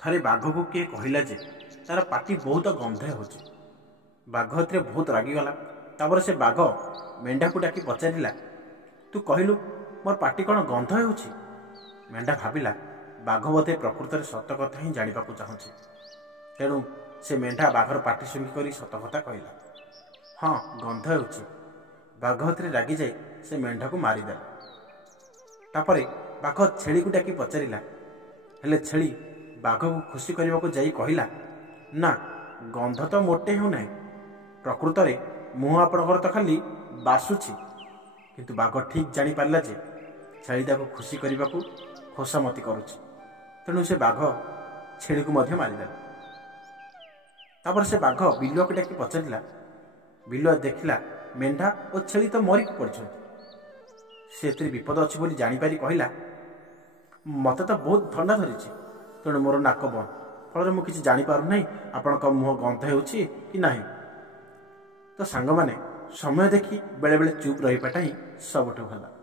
ଥରେ ବାଘକୁ କିଏ କହିଲା ଯେ ତାର ପାଟି ବହୁତ ଗନ୍ଧ ହେଉଛି। ବାଘ ଏଥିରେ ବହୁତ ରାଗିଗଲା। ତାପରେ ସେ ବାଘ ମେଣ୍ଢାକୁ ଡାକି ପଚାରିଲା, ତୁ କହିଲୁ ମୋର ପାଟି କ'ଣ ଗନ୍ଧ ହେଉଛି? ମେଣ୍ଢା ଭାବିଲା ବାଘ ବୋଧେ ପ୍ରକୃତରେ ସତ କଥା ହିଁ ଜାଣିବାକୁ ଚାହୁଁଛି। ତେଣୁ ସେ ମେଣ୍ଢା ବାଘର ପାଟି ଶୁଙ୍ଘି ସତ କଥା କହିଲା, ହଁ ଗନ୍ଧ ହେଉଛି। ବାଘ ଏଥିରେ ରାଗିଯାଇ ସେ ମେଣ୍ଢାକୁ ମାରିଦେଲା। ତାପରେ ବାଘ ଛେଳିକୁ ଡାକି ପଚାରିଲା, ହେଲେ ଛେଳି ବାଘକୁ ଖୁସି କରିବାକୁ ଯାଇ କହିଲା, ନା ଗନ୍ଧ ତ ମୋଟେ ହେଉନାହିଁ। ପ୍ରକୃତରେ ମୁହଁ ଆପଣଙ୍କର ତ ଖାଲି ବାସୁଛି। କିନ୍ତୁ ବାଘ ଠିକ୍ ଜାଣିପାରିଲା ଯେ ଛେଳି ତାକୁ ଖୁସି କରିବାକୁ ଖୋସାମତି କରୁଛି। ତେଣୁ ସେ ବାଘ ଛେଳିକୁ ମଧ୍ୟ ମାରିଦେଲା। ତାପରେ ସେ ବାଘ ବିଲୁଆକୁ ଡାକି ପଚାରିଲା, ବିଲୁଆ ଦେଖିଲା ମେଣ୍ଢା ଓ ଛେଳି ତ ମରିକି ପଡ଼ିଛନ୍ତି। ସେ ଏଥିରେ ବିପଦ ଅଛି ବୋଲି ଜାଣିପାରି କହିଲା, ମୋତେ ତ ବହୁତ ଥଣ୍ଡା ଧରିଛି, ତେଣୁ ମୋର ନାକ ବନ୍ଦ, ଫଳରେ ମୁଁ କିଛି ଜାଣିପାରୁନାହିଁ ଆପଣଙ୍କ ମୁହଁ ଗନ୍ଧ ହେଉଛି କି ନାହିଁ। ତ ସାଙ୍ଗମାନେ, ସମୟ ଦେଖି ବେଳେବେଳେ ଚୁପ୍ ରହିବାଟା ହିଁ ସବୁଠୁ ଭଲ।